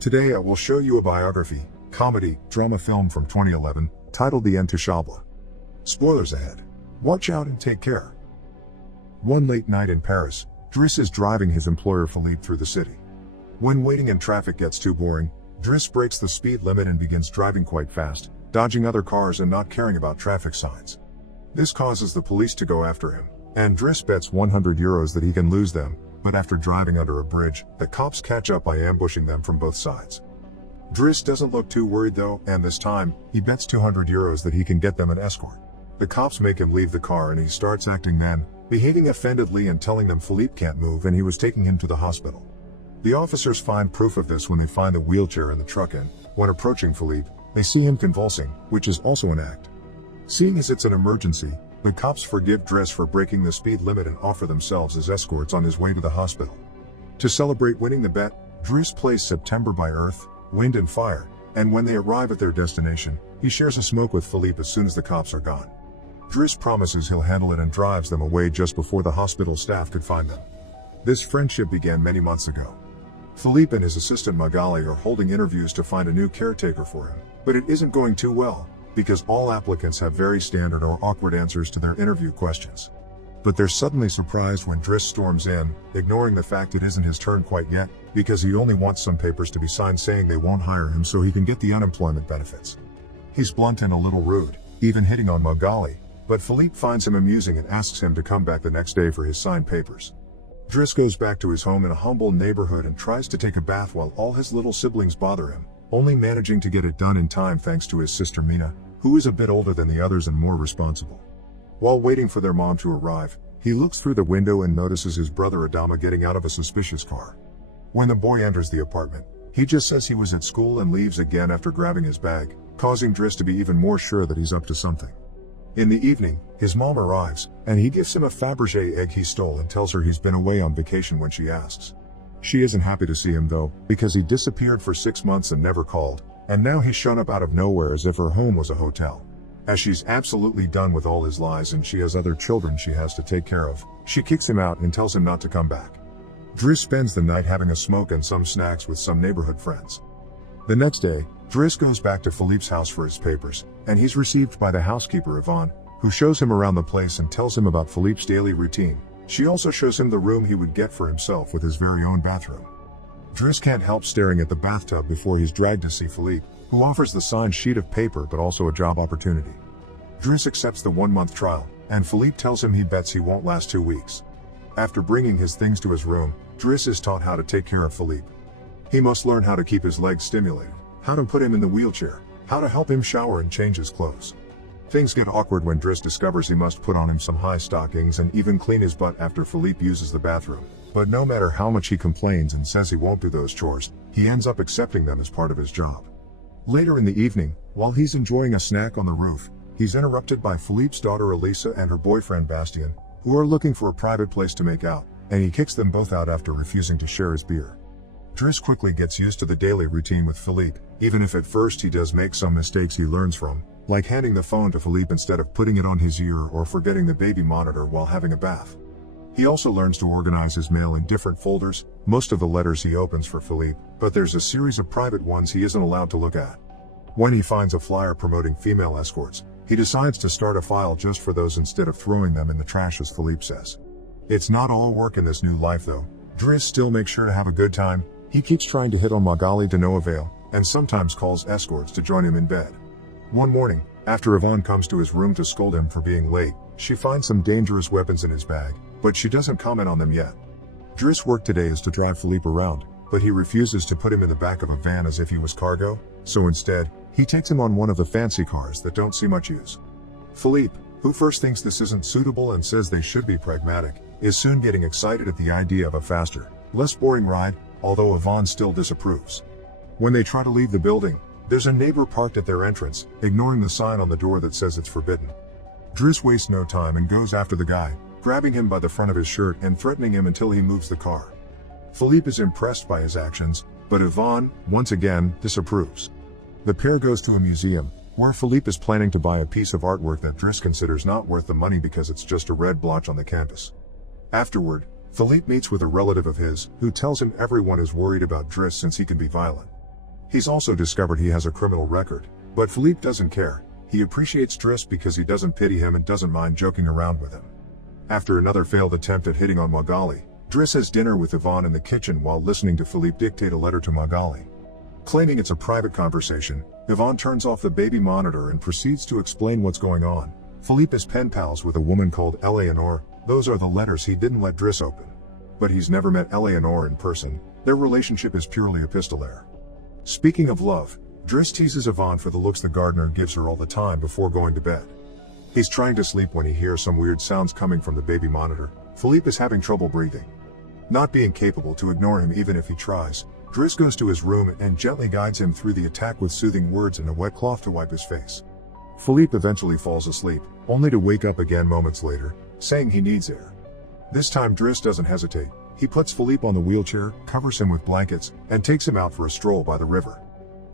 Today I will show you a biography, comedy, drama film from 2011, titled The Intouchable. Spoilers ahead. Watch out and take care. One late night in Paris, Driss is driving his employer Philippe through the city. When waiting in traffic gets too boring, Driss breaks the speed limit and begins driving quite fast, dodging other cars and not caring about traffic signs. This causes the police to go after him, and Driss bets €100 that he can lose them, but after driving under a bridge, the cops catch up by ambushing them from both sides. Driss doesn't look too worried though, and this time, he bets €200 that he can get them an escort. The cops make him leave the car and he starts acting then, behaving offendedly and telling them Philippe can't move and he was taking him to the hospital. The officers find proof of this when they find the wheelchair in the truck and, when approaching Philippe, they see him convulsing, which is also an act. Seeing as it's an emergency, the cops forgive Driss for breaking the speed limit and offer themselves as escorts on his way to the hospital. To celebrate winning the bet, Driss plays September by Earth, Wind and Fire, and when they arrive at their destination, he shares a smoke with Philippe as soon as the cops are gone. Driss promises he'll handle it and drives them away just before the hospital staff could find them. This friendship began many months ago. Philippe and his assistant Magali are holding interviews to find a new caretaker for him, but it isn't going too well, because all applicants have very standard or awkward answers to their interview questions. But they're suddenly surprised when Driss storms in, ignoring the fact it isn't his turn quite yet, because he only wants some papers to be signed saying they won't hire him so he can get the unemployment benefits. He's blunt and a little rude, even hitting on Magali, but Philippe finds him amusing and asks him to come back the next day for his signed papers. Driss goes back to his home in a humble neighborhood and tries to take a bath while all his little siblings bother him, only managing to get it done in time thanks to his sister Mina, who is a bit older than the others and more responsible. While waiting for their mom to arrive, he looks through the window and notices his brother Adama getting out of a suspicious car. When the boy enters the apartment, he just says he was at school and leaves again after grabbing his bag, causing Driss to be even more sure that he's up to something. In the evening, his mom arrives, and he gives him a Fabergé egg he stole and tells her he's been away on vacation when she asks. She isn't happy to see him though, because he disappeared for 6 months and never called, and now he's shown up out of nowhere as if her home was a hotel. As she's absolutely done with all his lies and she has other children she has to take care of, she kicks him out and tells him not to come back. Driss spends the night having a smoke and some snacks with some neighborhood friends. The next day, Driss goes back to Philippe's house for his papers, and he's received by the housekeeper Yvonne, who shows him around the place and tells him about Philippe's daily routine. She also shows him the room he would get for himself with his very own bathroom. Driss can't help staring at the bathtub before he's dragged to see Philippe, who offers the signed sheet of paper but also a job opportunity. Driss accepts the 1-month trial, and Philippe tells him he bets he won't last 2 weeks. After bringing his things to his room, Driss is taught how to take care of Philippe. He must learn how to keep his legs stimulated, how to put him in the wheelchair, how to help him shower and change his clothes. Things get awkward when Driss discovers he must put on him some high stockings and even clean his butt after Philippe uses the bathroom. But no matter how much he complains and says he won't do those chores, he ends up accepting them as part of his job. Later in the evening, while he's enjoying a snack on the roof, he's interrupted by Philippe's daughter Elisa and her boyfriend Bastien, who are looking for a private place to make out, and he kicks them both out after refusing to share his beer. Driss quickly gets used to the daily routine with Philippe, even if at first he does make some mistakes he learns from, like handing the phone to Philippe instead of putting it on his ear or forgetting the baby monitor while having a bath. He also learns to organize his mail in different folders, most of the letters he opens for Philippe, but there's a series of private ones he isn't allowed to look at. When he finds a flyer promoting female escorts, he decides to start a file just for those instead of throwing them in the trash as Philippe says. It's not all work in this new life though. Driss still makes sure to have a good time. He keeps trying to hit on Magali to no avail, and sometimes calls escorts to join him in bed. One morning, after Yvonne comes to his room to scold him for being late, she finds some dangerous weapons in his bag, but she doesn't comment on them yet. Driss' work today is to drive Philippe around, but he refuses to put him in the back of a van as if he was cargo, so instead, he takes him on one of the fancy cars that don't see much use. Philippe, who first thinks this isn't suitable and says they should be pragmatic, is soon getting excited at the idea of a faster, less boring ride, although Yvonne still disapproves. When they try to leave the building, there's a neighbor parked at their entrance, ignoring the sign on the door that says it's forbidden. Driss wastes no time and goes after the guy, grabbing him by the front of his shirt and threatening him until he moves the car. Philippe is impressed by his actions, but Yvonne, once again, disapproves. The pair goes to a museum, where Philippe is planning to buy a piece of artwork that Driss considers not worth the money because it's just a red blotch on the canvas. Afterward, Philippe meets with a relative of his, who tells him everyone is worried about Driss since he can be violent. He's also discovered he has a criminal record, but Philippe doesn't care. He appreciates Driss because he doesn't pity him and doesn't mind joking around with him. After another failed attempt at hitting on Magali, Driss has dinner with Yvonne in the kitchen while listening to Philippe dictate a letter to Magali. Claiming it's a private conversation, Yvonne turns off the baby monitor and proceeds to explain what's going on. Philippe is pen pals with a woman called Eleanor. Those are the letters he didn't let Driss open. But he's never met Eleanor in person. Their relationship is purely epistolary. Speaking of love, Driss teases Yvonne for the looks the gardener gives her all the time before going to bed. He's trying to sleep when he hears some weird sounds coming from the baby monitor. Philippe is having trouble breathing. Not being capable to ignore him even if he tries, Driss goes to his room and gently guides him through the attack with soothing words and a wet cloth to wipe his face. Philippe eventually falls asleep, only to wake up again moments later, saying he needs air. This time Driss doesn't hesitate. He puts Philippe on the wheelchair, covers him with blankets, and takes him out for a stroll by the river.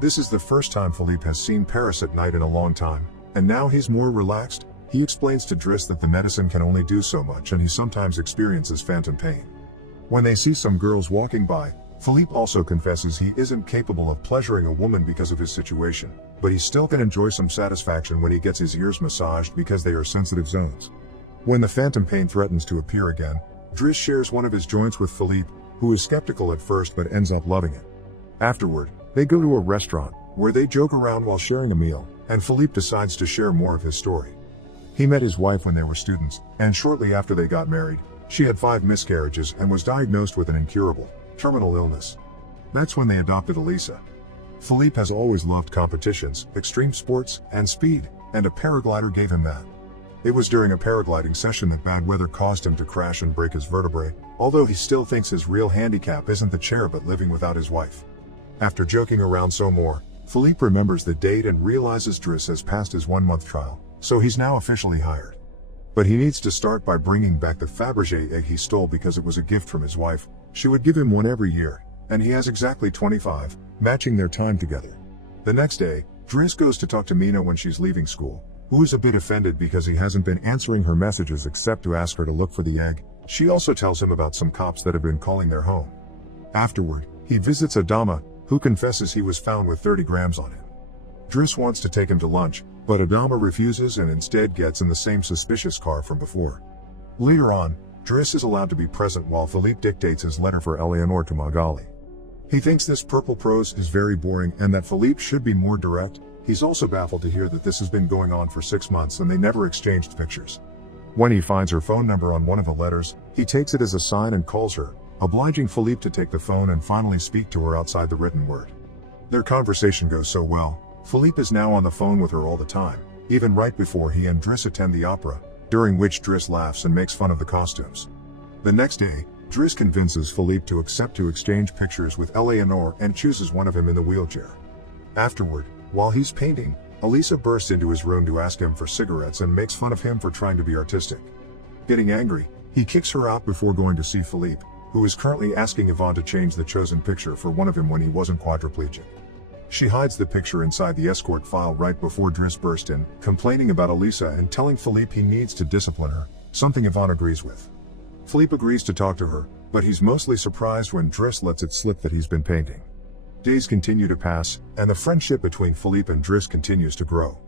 This is the first time Philippe has seen Paris at night in a long time, and now he's more relaxed. He explains to Driss that the medicine can only do so much and he sometimes experiences phantom pain. When they see some girls walking by, Philippe also confesses he isn't capable of pleasuring a woman because of his situation, but he still can enjoy some satisfaction when he gets his ears massaged because they are sensitive zones. When the phantom pain threatens to appear again, Driss shares one of his joints with Philippe, who is skeptical at first but ends up loving it. Afterward, they go to a restaurant, where they joke around while sharing a meal, and Philippe decides to share more of his story. He met his wife when they were students, and shortly after they got married, she had 5 miscarriages and was diagnosed with an incurable, terminal illness. That's when they adopted Elisa. Philippe has always loved competitions, extreme sports, and speed, and a paraglider gave him that. It was during a paragliding session that bad weather caused him to crash and break his vertebrae, although he still thinks his real handicap isn't the chair but living without his wife. After joking around some more, Philippe remembers the date and realizes Driss has passed his 1-month trial, so he's now officially hired. But he needs to start by bringing back the Fabergé egg he stole because it was a gift from his wife. She would give him one every year, and he has exactly 25, matching their time together. The next day, Driss goes to talk to Mina when she's leaving school, who is a bit offended because he hasn't been answering her messages except to ask her to look for the egg. She also tells him about some cops that have been calling their home. Afterward, he visits Adama, who confesses he was found with 30 grams on him. Driss wants to take him to lunch, but Adama refuses and instead gets in the same suspicious car from before. Later on, Driss is allowed to be present while Philippe dictates his letter for Eleanor to Magali. He thinks this purple prose is very boring and that Philippe should be more direct. He's also baffled to hear that this has been going on for 6 months and they never exchanged pictures. When he finds her phone number on one of the letters, he takes it as a sign and calls her, obliging Philippe to take the phone and finally speak to her outside the written word. Their conversation goes so well, Philippe is now on the phone with her all the time, even right before he and Driss attend the opera, during which Driss laughs and makes fun of the costumes. The next day, Driss convinces Philippe to accept to exchange pictures with Eleanor and chooses one of him in the wheelchair. Afterward, while he's painting, Elisa bursts into his room to ask him for cigarettes and makes fun of him for trying to be artistic. Getting angry, he kicks her out before going to see Philippe, who is currently asking Yvonne to change the chosen picture for one of him when he wasn't quadriplegic. She hides the picture inside the escort file right before Driss burst in, complaining about Elisa and telling Philippe he needs to discipline her, something Yvonne agrees with. Philippe agrees to talk to her, but he's mostly surprised when Driss lets it slip that he's been painting. Days continue to pass, and the friendship between Philippe and Driss continues to grow.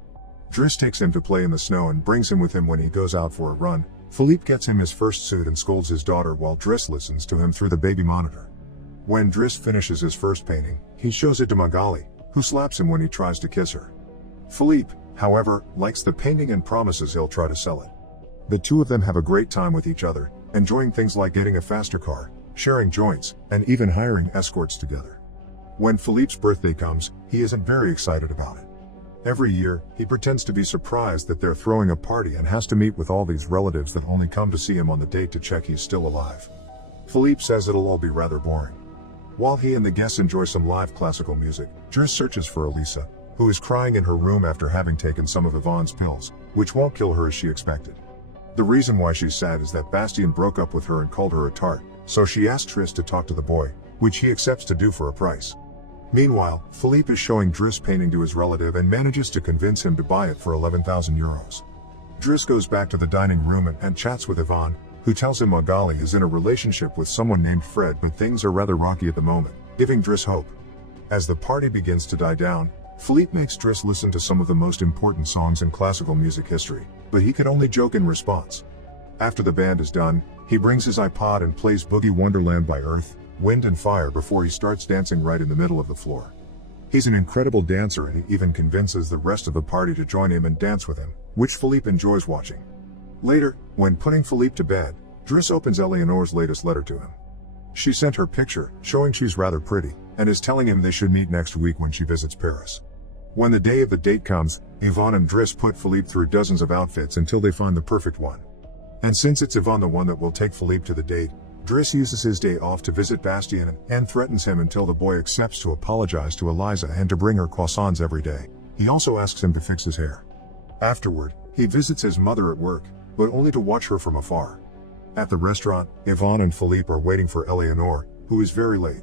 Driss takes him to play in the snow and brings him with him when he goes out for a run. Philippe gets him his first suit and scolds his daughter while Driss listens to him through the baby monitor. When Driss finishes his first painting, he shows it to Magali, who slaps him when he tries to kiss her. Philippe, however, likes the painting and promises he'll try to sell it. The two of them have a great time with each other, enjoying things like getting a faster car, sharing joints, and even hiring escorts together. When Philippe's birthday comes, he isn't very excited about it. Every year, he pretends to be surprised that they're throwing a party and has to meet with all these relatives that only come to see him on the date to check he's still alive. Philippe says it'll all be rather boring. While he and the guests enjoy some live classical music, Driss searches for Elisa, who is crying in her room after having taken some of Yvonne's pills, which won't kill her as she expected. The reason why she's sad is that Bastien broke up with her and called her a tart, so she asks Driss to talk to the boy, which he accepts to do for a price. Meanwhile, Philippe is showing Driss painting to his relative and manages to convince him to buy it for 11,000 euros. Driss goes back to the dining room and chats with Yvonne, who tells him Magali is in a relationship with someone named Fred, but things are rather rocky at the moment, giving Driss hope. As the party begins to die down, Philippe makes Driss listen to some of the most important songs in classical music history, but he can only joke in response. After the band is done, he brings his iPod and plays Boogie Wonderland by Earth, Wind and Fire before he starts dancing right in the middle of the floor. He's an incredible dancer and he even convinces the rest of the party to join him and dance with him, which Philippe enjoys watching. Later, when putting Philippe to bed, Driss opens Eleanor's latest letter to him. She sent her picture, showing she's rather pretty, and is telling him they should meet next week when she visits Paris. When the day of the date comes, Yvonne and Driss put Philippe through dozens of outfits until they find the perfect one. And since it's Yvonne the one that will take Philippe to the date, Driss uses his day off to visit Bastien and threatens him until the boy accepts to apologize to Eliza and to bring her croissants every day. He also asks him to fix his hair. Afterward, he visits his mother at work, but only to watch her from afar. At the restaurant, Yvonne and Philippe are waiting for Eleanor, who is very late.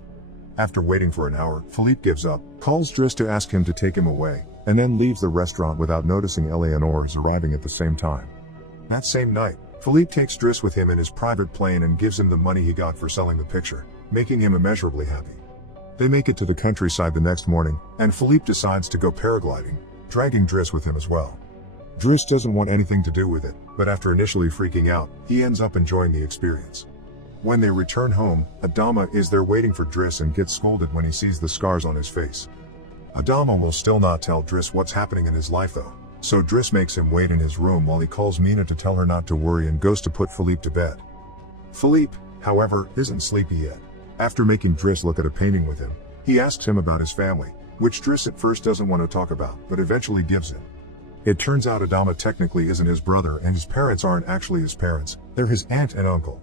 After waiting for an hour, Philippe gives up, calls Driss to ask him to take him away, and then leaves the restaurant without noticing Eleanor is arriving at the same time. That same night, Philippe takes Driss with him in his private plane and gives him the money he got for selling the picture, making him immeasurably happy. They make it to the countryside the next morning, and Philippe decides to go paragliding, dragging Driss with him as well. Driss doesn't want anything to do with it, but after initially freaking out, he ends up enjoying the experience. When they return home, Adama is there waiting for Driss and gets scolded when he sees the scars on his face. Adama will still not tell Driss what's happening in his life though, so Driss makes him wait in his room while he calls Mina to tell her not to worry and goes to put Philippe to bed. Philippe, however, isn't sleepy yet. After making Driss look at a painting with him, he asks him about his family, which Driss at first doesn't want to talk about, but eventually gives in. It turns out Adama technically isn't his brother and his parents aren't actually his parents, they're his aunt and uncle.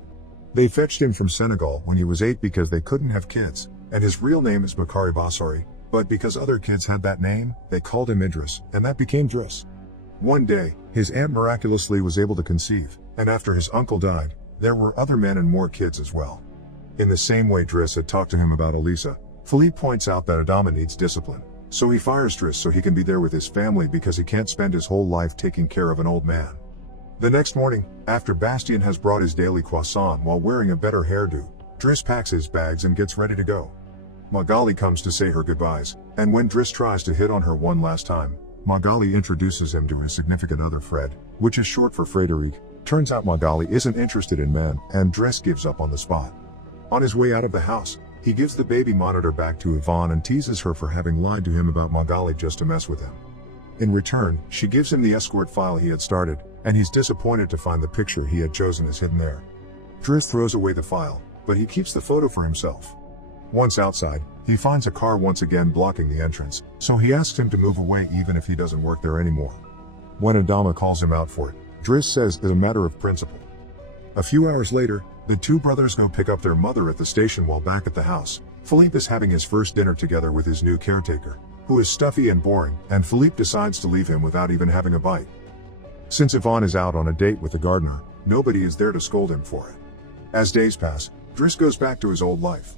They fetched him from Senegal when he was 8 because they couldn't have kids, and his real name is Bakari Bassari, but because other kids had that name, they called him Idris, and that became Driss. One day, his aunt miraculously was able to conceive, and after his uncle died, there were other men and more kids as well. In the same way Driss had talked to him about Elisa, Philippe points out that Adama needs discipline, so he fires Driss so he can be there with his family because he can't spend his whole life taking care of an old man. The next morning, after Bastien has brought his daily croissant while wearing a better hairdo, Driss packs his bags and gets ready to go. Magali comes to say her goodbyes, and when Driss tries to hit on her one last time, Magali introduces him to his significant other Fred, which is short for Frédéric. Turns out Magali isn't interested in men, and Driss gives up on the spot. On his way out of the house, he gives the baby monitor back to Yvonne and teases her for having lied to him about Magali just to mess with him. In return, she gives him the escort file he had started, and he's disappointed to find the picture he had chosen is hidden there. Driss throws away the file, but he keeps the photo for himself. Once outside, he finds a car once again blocking the entrance, so he asks him to move away even if he doesn't work there anymore. When Adama calls him out for it, Driss says it's a matter of principle. A few hours later, the two brothers go pick up their mother at the station while back at the house. Philippe is having his first dinner together with his new caretaker, who is stuffy and boring, and Philippe decides to leave him without even having a bite. Since Yvonne is out on a date with the gardener, nobody is there to scold him for it. As days pass, Driss goes back to his old life.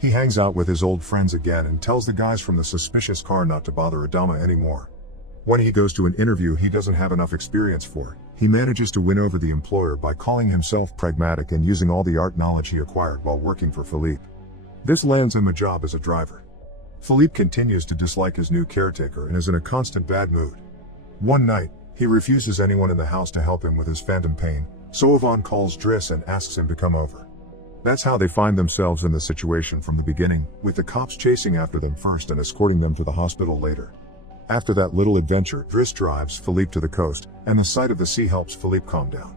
He hangs out with his old friends again and tells the guys from the suspicious car not to bother Adama anymore. When he goes to an interview he doesn't have enough experience for, he manages to win over the employer by calling himself pragmatic and using all the art knowledge he acquired while working for Philippe. This lands him a job as a driver. Philippe continues to dislike his new caretaker and is in a constant bad mood. One night, he refuses anyone in the house to help him with his phantom pain, so Yvonne calls Driss and asks him to come over. That's how they find themselves in the situation from the beginning, with the cops chasing after them first and escorting them to the hospital later. After that little adventure, Driss drives Philippe to the coast, and the sight of the sea helps Philippe calm down.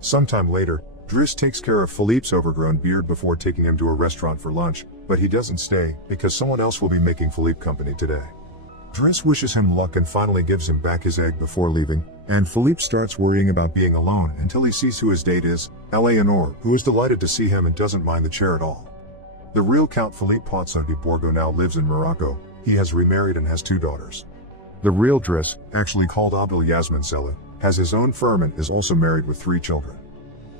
Sometime later, Driss takes care of Philippe's overgrown beard before taking him to a restaurant for lunch, but he doesn't stay, because someone else will be making Philippe company today. Driss wishes him luck and finally gives him back his egg before leaving, and Philippe starts worrying about being alone until he sees who his date is, Eleanor, who is delighted to see him and doesn't mind the chair at all. The real Count Philippe Pozzo di Borgo now lives in Morocco. He has remarried and has 2 daughters. The real Driss, actually called Abdel Yasmin Selou, has his own firm and is also married with 3 children.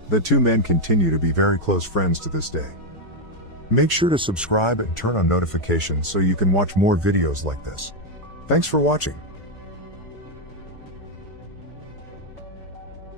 The 2 men continue to be very close friends to this day. Make sure to subscribe and turn on notifications so you can watch more videos like this. Thanks for watching.